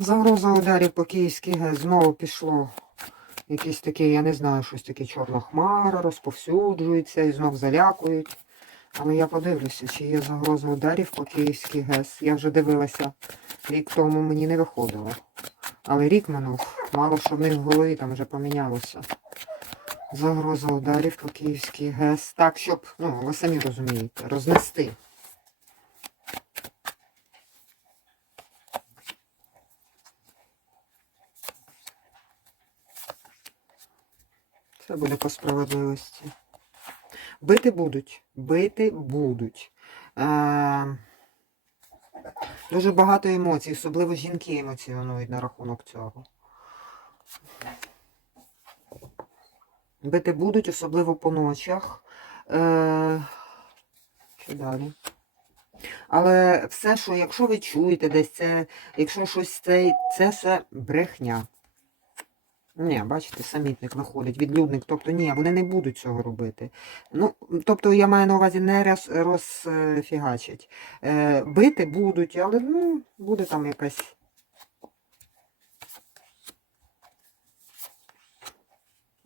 Загроза ударів по Київській ГЕС знову пішло. Якесь таке, я не знаю, щось таке чорна хмара, розповсюджується і знов залякують. Але я подивлюся, чи є загроза ударів по Київській ГЕС. Я вже дивилася рік тому, мені не виходило. Але рік минув, мало що в них в голові там вже помінялося. Загроза ударів по Київській ГЕС. Так, щоб, ну, ви самі розумієте, рознести. Це буде по справедливості. Бити будуть. Бити будуть. Е, дуже багато емоцій, особливо жінки емоціонують на рахунок цього. Бити будуть, особливо по ночах. Е, що далі? Але все, що якщо ви чуєте десь це, якщо щось це, це все брехня. Ні, бачите, самітник виходить, відлюдник. Тобто ні, вони не будуть цього робити. Ну, тобто я маю на увазі не роз, розфігачать. Е, бити будуть, але ну, буде там якась.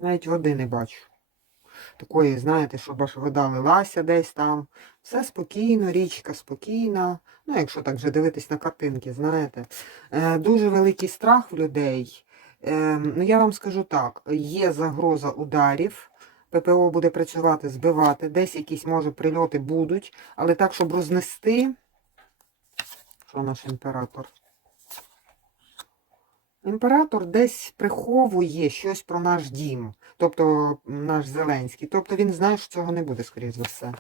Навіть води не бачу. Такої, знаєте, щоб аж вода лилася десь там. Все спокійно, річка спокійна. Ну, якщо так вже дивитись на картинки, знаєте. Е, дуже великий страх в людей. Е, ну, я вам скажу так: є загроза ударів. ППО буде працювати, збивати, десь якісь, може, прильоти будуть, але так, щоб рознести. Що наш імператор? Імператор десь приховує щось про наш дім, тобто наш Зеленський. Тобто він знає, що цього не буде, скоріш за все.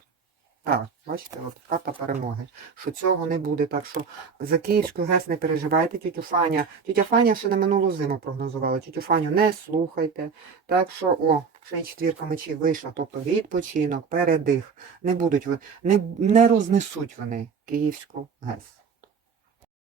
Так, бачите, от карта перемоги. Що цього не буде. Так що за Київську ГЕС не переживайте, тітю Фаня. Тітя Фаня ще на минулу зиму прогнозувала. Тітю Фаню не слухайте. Так що, о, ще й четвірка мечів вийшла. Тобто відпочинок, передих. Не будуть ви, не, не рознесуть вони Київську ГЕС.